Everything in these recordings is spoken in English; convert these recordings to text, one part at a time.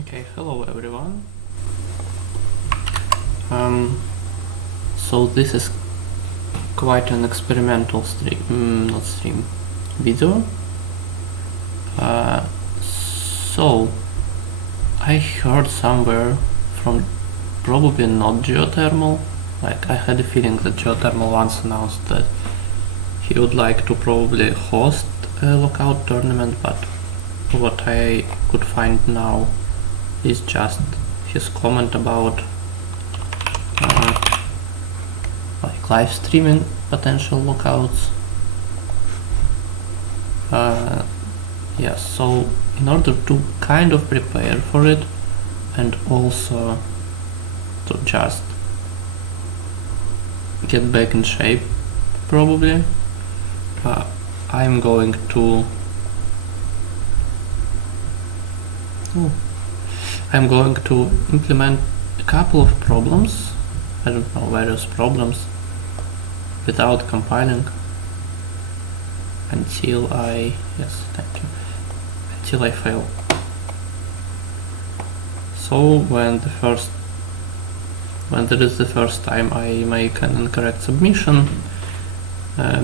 Okay, hello everyone. So this is quite an experimental video. So I heard somewhere from probably not Geothermal. Like I had a feeling that Geothermal once announced that he would like to probably host a lockout tournament, but what I could find now is just his comment about like live streaming potential lockouts. Yes, so in order to kind of prepare for it and also to just get back in shape, probably I'm going to implement a couple of problems, I don't know, various problems, without compiling until I fail. So when there is the first time I make an incorrect submission,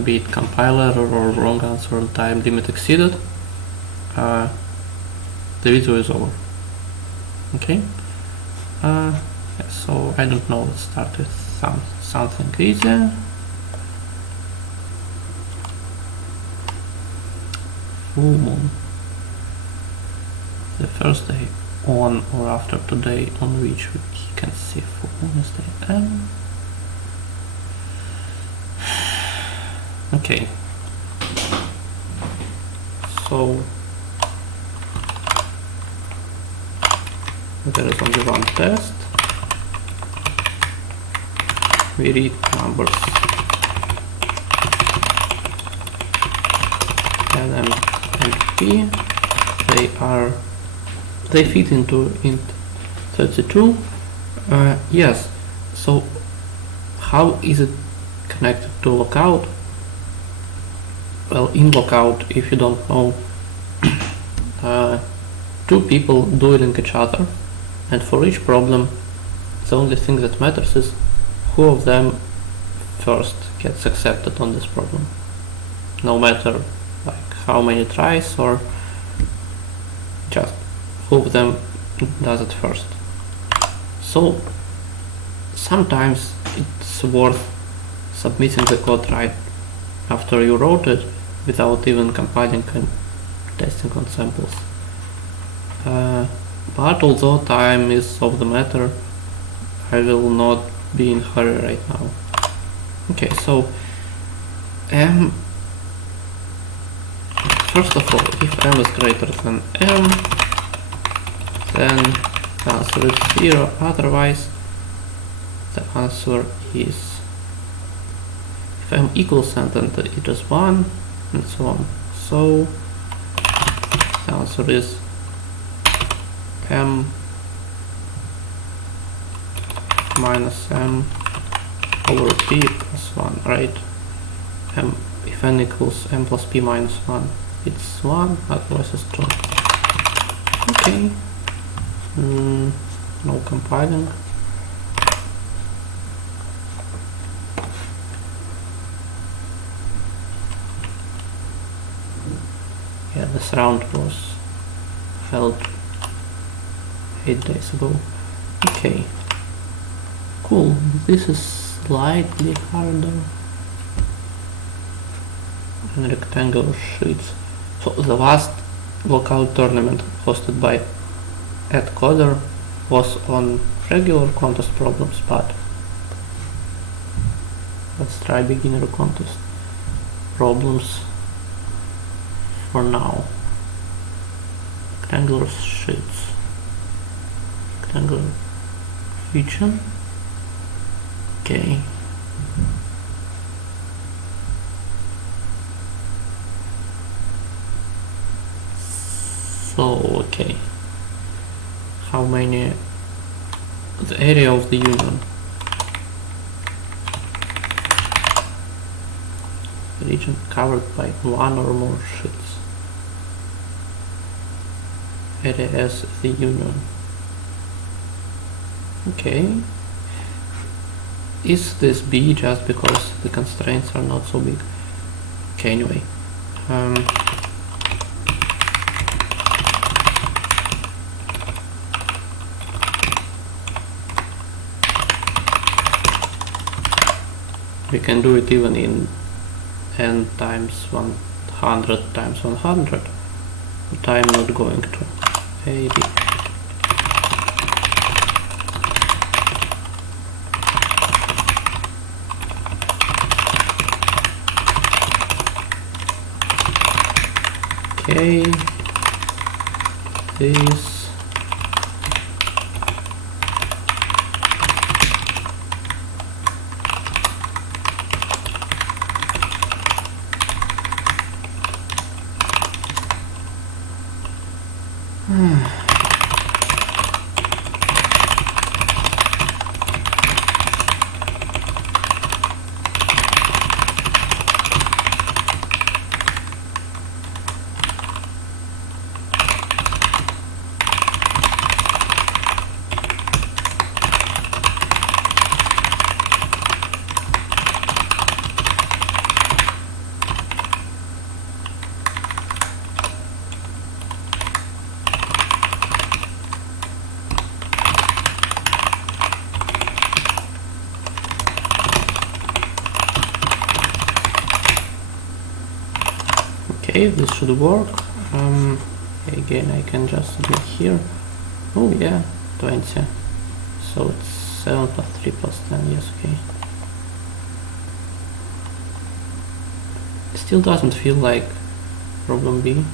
be it compiler or wrong answer or time limit exceeded, the video is over. Okay. So I don't know, let's start with something easier. Full moon. The first day on or after today on which we can see full moon is day M. Okay. So there is only one test. We read numbers LM and P. They fit into int 32. Yes. So how is it connected to lockout? Well, in lockout, if you don't know, two people dueling each other, and for each problem the only thing that matters is who of them first gets accepted on this problem, no matter like how many tries or just who of them does it first. So sometimes it's worth submitting the code right after you wrote it without even compiling and testing on samples. But although time is of the matter, I will not be in hurry right now. Okay, so M, first of all, if M is greater than M, then the answer is 0, otherwise the answer is, if M equals n, then it is 1, and so on. So the answer is M minus M over P plus 1, right? M, if n equals M plus P minus 1, it's 1, otherwise it's 2. Okay. No compiling. Yeah, this round was held 8 days ago. Okay, cool. This is slightly harder. And rectangular sheets. So the last lockout tournament hosted by @Coder was on regular contest problems, but let's try beginner contest problems for now. Rectangular sheets. Rectangular region. Okay. So, okay. How many? The area of the union. Region covered by one or more sheets. Area as the union. Okay. Is this B just because the constraints are not so big? Okay, anyway. We can do it even in n times 100 times 100, but I'm not going to. A, B. Okay, this, okay, this should work. Again, I can just submit here. Oh yeah, 20. So it's 7 plus 3 plus 10, yes, okay. Still doesn't feel like problem B.